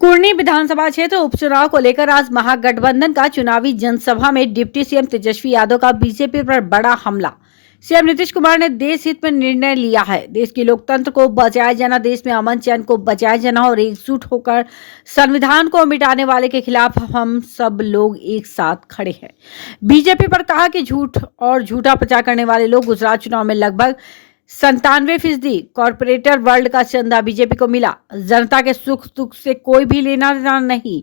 कुर्नी विधानसभा क्षेत्र उपचुनाव को लेकर आज महागठबंधन का चुनावी जनसभा में डिप्टी सीएम तेजस्वी यादव का बीजेपी पर बड़ा हमला। सीएम नीतीश कुमार ने देश हित में निर्णय लिया है। देश के लोकतंत्र को बचाया जाना, देश में अमन चैन को बचाया जाना और एकजुट होकर संविधान को मिटाने वाले के खिलाफ हम सब लोग एक साथ खड़े हैं। बीजेपी पर कहा कि झूठ और झूठा प्रचार करने वाले लोग गुजरात चुनाव में लगभग 97% कॉरपोरेटर वर्ल्ड का चंदा बीजेपी को मिला। जनता के सुख दुख से कोई भी लेना देना नहीं।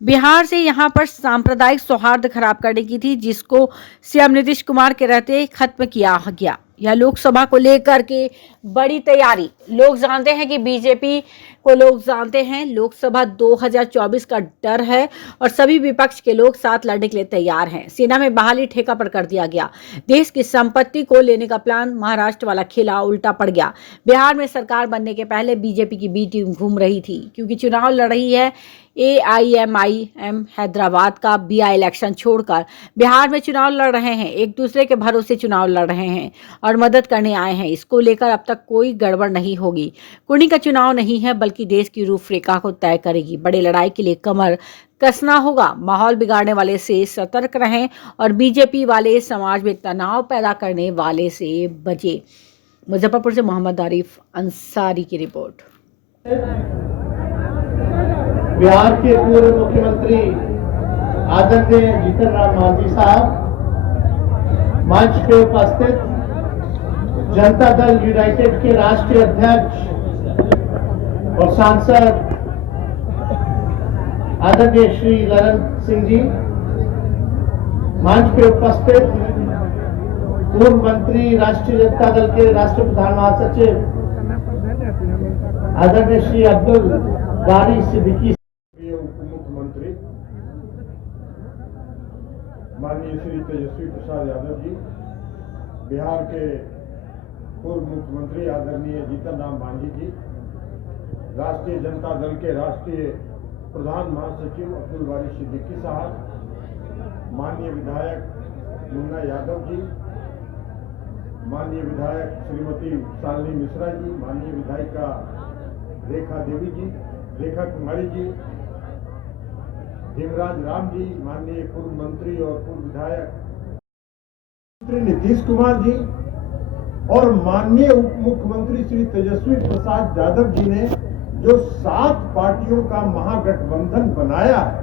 बिहार से यहां पर सांप्रदायिक सौहार्द खराब करने की थी, जिसको सीएम नीतीश कुमार के रहते खत्म किया गया। यह लोकसभा को लेकर के बड़ी तैयारी। लोग जानते हैं कि बीजेपी को लोग जानते हैं लोकसभा 2024 का डर है और सभी विपक्ष के लोग साथ लड़ने के लिए तैयार हैं। सेना में बहाली ठेका पर कर दिया गया। देश की संपत्ति को लेने का प्लान महाराष्ट्र वाला खेला उल्टा पड़ गया। बिहार में सरकार बनने के पहले बीजेपी की बी टीम घूम रही थी, क्योंकि चुनाव लड़ रही है। AIMIM हैदराबाद का BI इलेक्शन छोड़कर बिहार में चुनाव लड़ रहे हैं। एक दूसरे के भरोसे चुनाव लड़ रहे हैं और मदद करने आए हैं। इसको लेकर अब तक कोई गड़बड़ नहीं होगी। कुर्नी का चुनाव नहीं है, बल्कि देश की रूपरेखा को तय करेगी। बड़ी लड़ाई के लिए कमर कसना होगा। माहौल बिगाड़ने वाले से सतर्क रहें और बीजेपी वाले समाज में तनाव पैदा करने वाले से बचे। मुजफ्फरपुर से मोहम्मद आरिफ अंसारी की रिपोर्ट। बिहार के पूर्व मुख्यमंत्री आदरणीय जीतन राम मांझी साहब, मंच पे उपस्थित जनता दल यूनाइटेड के राष्ट्रीय अध्यक्ष और सांसद आदरणीय श्री ललन सिंह जी, मंच पे उपस्थित पूर्व मंत्री राष्ट्रीय जनता दल के राष्ट्रीय प्रधान महासचिव आदरणीय श्री अब्दुल बारी सिद्दीकी, मुख्यमंत्री माननीय श्री तेजस्वी प्रसाद यादव जी, बिहार के पूर्व मुख्यमंत्री आदरणीय जीतन राम मांझी जी, राष्ट्रीय जनता दल के राष्ट्रीय प्रधान महासचिव अब्दुल बारी सिद्दीकी साहब, माननीय विधायक मुन्ना यादव जी, माननीय विधायक श्रीमती शालिनी मिश्रा जी, माननीय विधायिका रेखा देवी जी, रेखा कुमारी जी, हेमराज राम जी, माननीय पूर्व मंत्री और पूर्व विधायक मंत्री नीतीश कुमार जी और माननीय उप मुख्यमंत्री श्री तेजस्वी प्रसाद यादव जी ने जो 7 पार्टियों का महागठबंधन बनाया है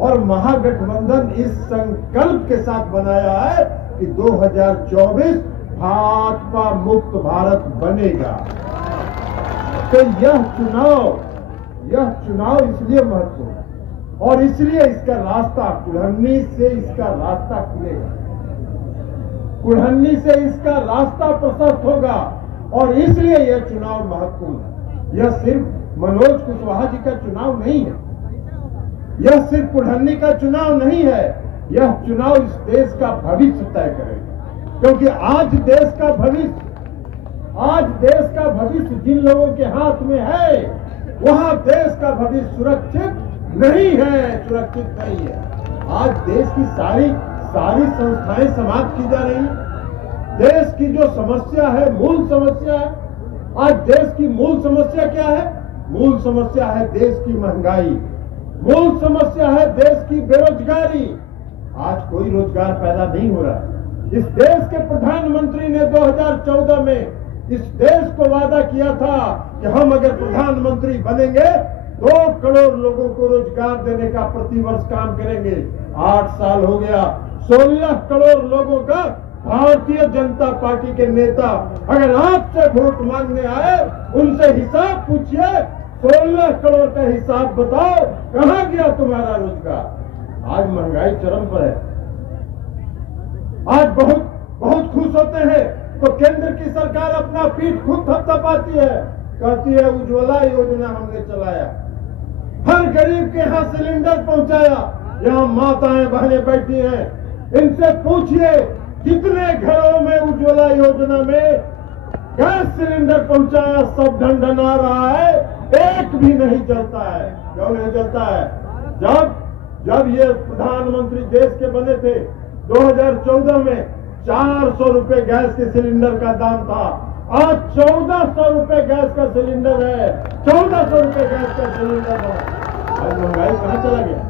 और महागठबंधन इस संकल्प के साथ बनाया है कि 2024 भाजपा मुक्त भारत बनेगा। तो यह चुनाव इसलिए महत्वपूर्ण है और इसलिए इसका रास्ता कुल्हन्नी से इसका रास्ता खुलेगा, कुल्हन्नी से इसका रास्ता प्रशस्त होगा और इसलिए यह चुनाव महत्वपूर्ण है। यह सिर्फ मनोज कुशवाहा जी का चुनाव नहीं है, यह सिर्फ कुल्हन्नी का चुनाव नहीं है, यह चुनाव इस देश का भविष्य तय करेगा। क्योंकि आज देश का भविष्य जिन लोगों के हाथ में है, वहां देश का भविष्य सुरक्षित नहीं है। आज देश की सारी संस्थाएं समाप्त की जा रही हैं। देश की जो समस्या है, मूल समस्या है, आज देश की मूल समस्या क्या है? मूल समस्या है देश की महंगाई, मूल समस्या है देश की बेरोजगारी। आज कोई रोजगार पैदा नहीं हो रहा। इस देश के प्रधानमंत्री ने 2014 में इस देश को वादा किया था कि हम अगर प्रधानमंत्री बनेंगे 2 करोड़ लोगों को रोजगार देने का प्रतिवर्ष काम करेंगे। 8 साल हो गया, 16 करोड़ लोगों का भारतीय जनता पार्टी के नेता अगर आपसे वोट मांगने आए, उनसे हिसाब पूछिए, 16 करोड़ का हिसाब बताओ, कहां गया तुम्हारा रोजगार? आज महंगाई चरम पर है। आज बहुत खुश होते हैं तो केंद्र की सरकार अपना पीठ खुद थपथपाती है, कहती है उज्ज्वला योजना हमने चलाया, हर गरीब के यहां सिलेंडर पहुंचाया। यहां माताएं बहनें बैठी हैं, इनसे पूछिए कितने घरों में उज्ज्वला योजना में गैस सिलेंडर पहुंचाया? सब ढनढना रहा है, एक भी नहीं जलता है। क्यों नहीं जलता है? जब ये प्रधानमंत्री देश के बने थे 2014 में 400 रुपए गैस के सिलेंडर का दाम था। आज 1400 रुपए गैस का सिलेंडर है, 1400 रुपए गैस का सिलेंडर है। आज महंगाई कहाँ चला गया?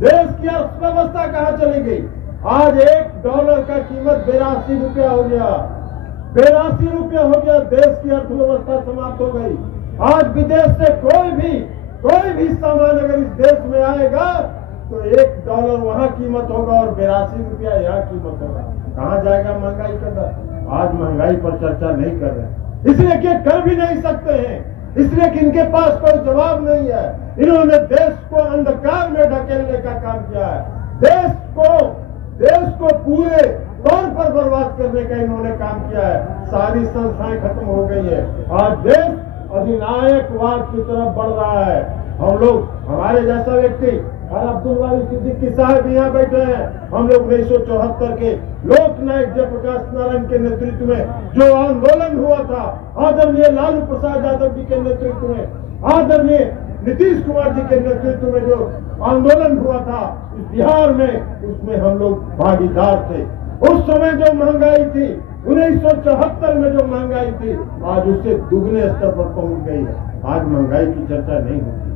देश की अर्थव्यवस्था कहाँ चली गई? आज $1 का कीमत 82 रुपया हो गया। 82 रुपया हो गया। देश की अर्थव्यवस्था समाप्त हो गई। आज विदेश से कोई भी सामान अगर इस देश में आएगा तो $1 वहां कीमत होगा और 82 रुपया यहाँ कीमत होगा। कहाँ जाएगा महंगाई का दर? आज महंगाई पर चर्चा नहीं कर रहे, इसलिए कि कर भी नहीं सकते हैं, इसलिए कि इनके पास कोई जवाब नहीं है। इन्होंने देश को अंधकार में ढकेलने का काम किया है। देश को पूरे तौर पर बर्बाद करने का इन्होंने काम किया है। सारी संस्थाएं खत्म हो गई है। आज देश अधिनायकवाद की तरफ बढ़ रहा है। हम लोग, हमारे जैसा व्यक्ति और अब्दुल वाली सिद्दीकी साहब यहाँ बैठे हैं। हम लोग 1974 के लोकनायक जयप्रकाश नारायण के नेतृत्व में जो आंदोलन हुआ था, आदरणीय लालू प्रसाद यादव जी के नेतृत्व में, आदरणीय नीतीश कुमार जी के नेतृत्व में जो आंदोलन हुआ था इस बिहार में, उसमें हम लोग भागीदार थे। उस समय जो महंगाई थी, 1974 में जो महंगाई थी, आज उससे दुगने स्तर पर पहुंच गई है। आज महंगाई की चर्चा नहीं होती,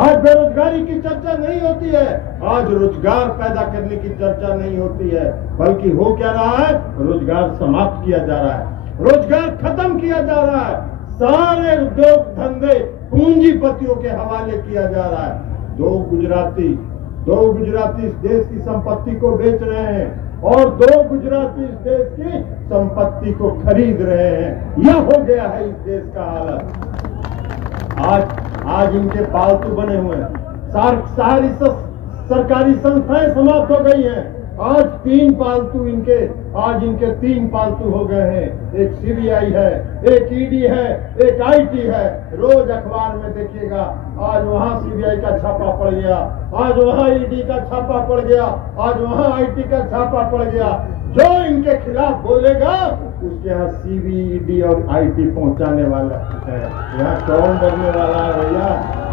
आज बेरोजगारी की चर्चा नहीं होती है, आज रोजगार पैदा करने की चर्चा नहीं होती है, बल्कि हो क्या रहा है? रोजगार समाप्त किया जा रहा है, रोजगार खत्म किया जा रहा है। सारे उद्योग धंधे पूंजीपतियों के हवाले किया जा रहा है। दो गुजराती इस देश की संपत्ति को बेच रहे हैं और 2 गुजराती इस देश की संपत्ति को खरीद रहे हैं। यह हो गया है इस देश का हालत। आज इनके पालतू बने हुए हैं। सारी सरकारी संस्थाएं समाप्त हो गई हैं। आज 3 पालतू इनके 3 पालतू हो गए हैं। एक सीबीआई है, एक ईडी है, एक आईटी है। रोज अखबार में देखिएगा, आज वहां सीबीआई का छापा पड़ गया, आज वहां ईडी का छापा पड़ गया, आज वहां आईटी का छापा पड़ गया। जो इनके खिलाफ बोलेगा उसके यहाँ सीबीईडी और आईटी पहुंचाने वाला है। यहाँ कौन डरने वाला है भैया?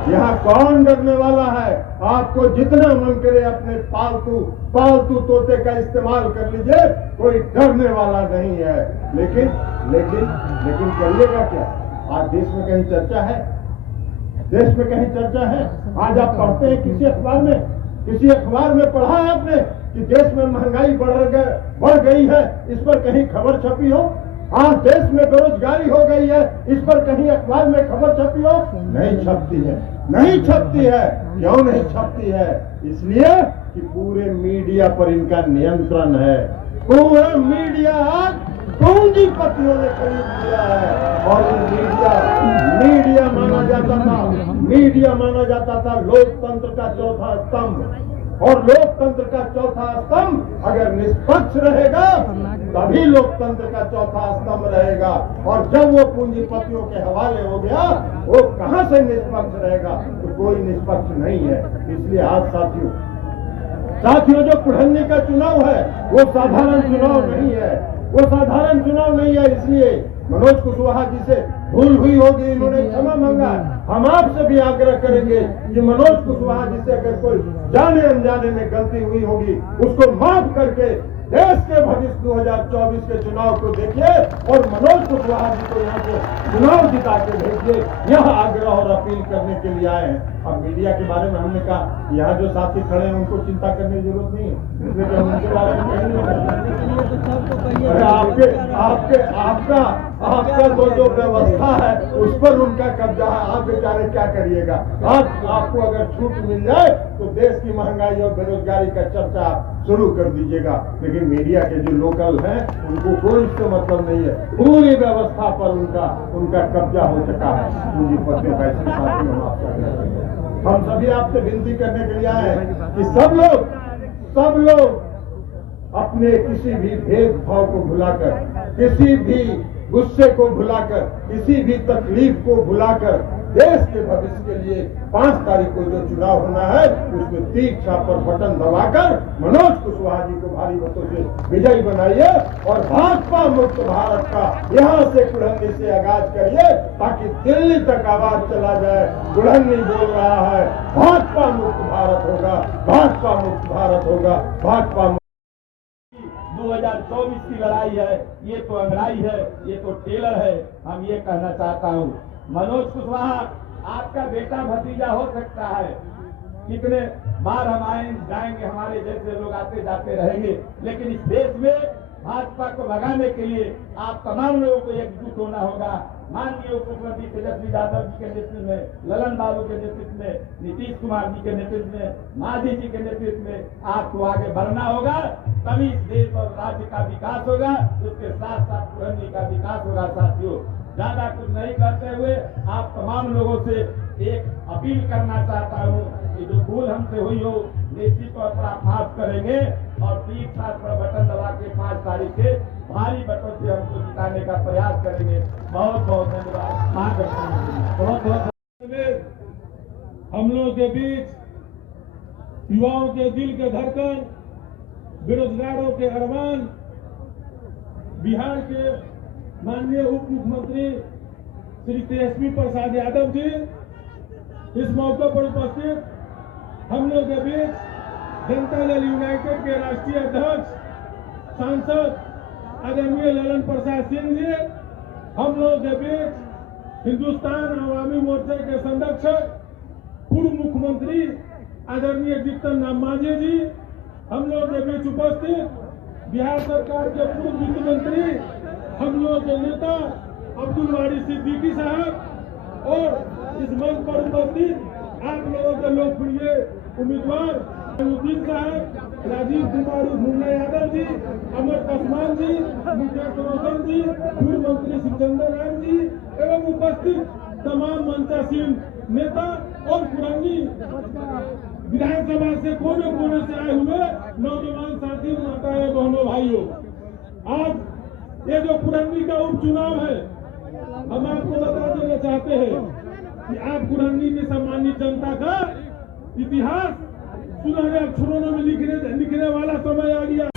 यहाँ कौन डरने वाला है? आपको जितना मन करे अपने पालतू तोते का इस्तेमाल कर लीजिए, कोई डरने वाला नहीं है। लेकिन करिएगा क्या? आज देश में कहीं चर्चा है? देश में कहीं चर्चा है? आज आप पढ़ते हैं किसी अखबार में पढ़ा है आपने कि देश में महंगाई बढ़ गई है, इस पर कहीं खबर छपी हो? आज देश में बेरोजगारी हो गई है, इस पर कहीं अखबार में खबर छपी हो? नहीं छपती है। क्यों नहीं छपती है? इसलिए कि पूरे मीडिया पर इनका नियंत्रण है। पूरा मीडिया आज पूंजीपतियों ने खरीद लिया है। और मीडिया माना जाता था लोकतंत्र का चौथा स्तंभ। और लोकतंत्र का चौथा स्तंभ अगर निष्पक्ष रहेगा तभी लोकतंत्र का चौथा स्तंभ रहेगा। और जब वो पूंजीपतियों के हवाले हो गया, वो कहां से निष्पक्ष रहेगा? तो कोई निष्पक्ष नहीं है। इसलिए आज साथियों जो कुढ़न्नी का चुनाव है वो साधारण चुनाव नहीं है। इसलिए मनोज कुशवाहा जी से भूल हुई होगी, इन्होंने क्षमा मांगा। हम आपसे भी आग्रह करेंगे कि मनोज कुशवाहा जी से अगर कोई जाने अनजाने में गलती हुई होगी, उसको माफ करके देश के भविष्य 2024 के चुनाव को देखिए और मनोज कुशवाहा जी को यहाँ से चुनाव जिता के भेजिए। यह आग्रह और अपील करने के लिए आए हैं। अब मीडिया के बारे में हमने कहा, यहाँ जो साथी खड़े हैं उनको चिंता करने की जरूरत नहीं है, इसलिए हम उनके बारे में आपका तो जो व्यवस्था है उस पर उनका कब्जा है। आप बेचारे क्या करिएगा? आज आपको अगर छूट मिल जाए तो देश की महंगाई और बेरोजगारी का चर्चा शुरू कर दीजिएगा। लेकिन मीडिया के जो लोकल हैं उनको कोई इससे मतलब नहीं है। पूरी व्यवस्था पर उनका कब्जा हो चुका है पूंजीपतियों का। हम सभी आपसे विनती करने के लिए आए हैं कि सब लोग अपने किसी भी भेदभाव को भुलाकर, किसी भी गुस्से को भुलाकर, किसी भी तकलीफ को भुलाकर देश के भविष्य के लिए 5 तारीख को जो चुनाव होना है उसमें तीर छाप पर बटन दबाकर मनोज कुशवाहा जी को भारी मतों से विजयी बनाइए और भाजपा मुक्त भारत का यहाँ से कुढ़न्नी से आगाज करिए ताकि दिल्ली तक आवाज चला जाए। कुढ़न्नी बोल रहा है भाजपा मुक्त भारत होगा, भाजपा मुक्त भारत होगा, भाजपा 2024 की लड़ाई है। ये तो अंगड़ाई है, ये तो टेलर है। हम ये कहना चाहता हूँ, मनोज कुशवाहा आपका बेटा भतीजा हो सकता है, कितने बार हम जाएंगे, हमारे जैसे लोग आते जाते रहेंगे, लेकिन इस देश में भाजपा को भगाने के लिए आप तमाम लोगों को एकजुट होना होगा। माननीय उप मुख्यमंत्री तेजस्वी यादव जी के नेतृत्व में, ललन बाबू के नेतृत्व में, नीतीश कुमार जी के नेतृत्व में, मांझी जी के नेतृत्व में आपको आगे बढ़ना होगा, तभी इस देश और राज्य का विकास होगा, उसके साथ साथ पुरंदी का विकास होगा। साथियों, ज्यादा कुछ नहीं करते हुए आप तमाम लोगों से एक अपील करना चाहता हूँ कि जो भूल हमसे हुई हो निश्चित तौर पर आप माफ करेंगे और 3 पर बटन दबा के 5 तारीख के भारी बटन से हमको जिताने का प्रयास करेंगे। बहुत बहुत धन्यवाद। बहुत बहुत हम लोगों के बीच युवाओं के दिल के धड़कन, बेरोजगारों के अरमान, बिहार के माननीय उप मुख्यमंत्री श्री तेजस्वी प्रसाद यादव जी इस मौके पर उपस्थित, हम लोग के बीच जनता दल यूनाइटेड के राष्ट्रीय अध्यक्ष सांसद आदरणीय ललन प्रसाद सिंह जी, हम लोग के बीच हिंदुस्तान अवामी मोर्चा के संरक्षक पूर्व मुख्यमंत्री आदरणीय जीतन राम मांझी जी, हम लोग के बीच उपस्थित बिहार सरकार के पूर्व वित्त मंत्री, हम लोग के नेता अब्दुल वारिस सिद्दीकी साहब और इस मंच पर उपस्थित आप लोगों के लोकप्रिय उम्मीदवार उद्दीन साहब, राजीव कुमार मुन्ना यादव जी, अमर पासवान जी, मुखिया रोशन जी, पूर्व मंत्री शिवचंद्र राम जी एवं उपस्थित तमाम मंचासीन नेता और पुरानी विधानसभा से कोने कोने से आए हुए नौजवान साथी, माताएं, बहनों, भाइयों, आज ये जो पुरंदी का उपचुनाव है, हम आपको बता देना चाहते हैं कि आप पुरंदी की सम्मानित जनता का इतिहास सुनहरे अक्षरों में लिखने वाला समय आ गया।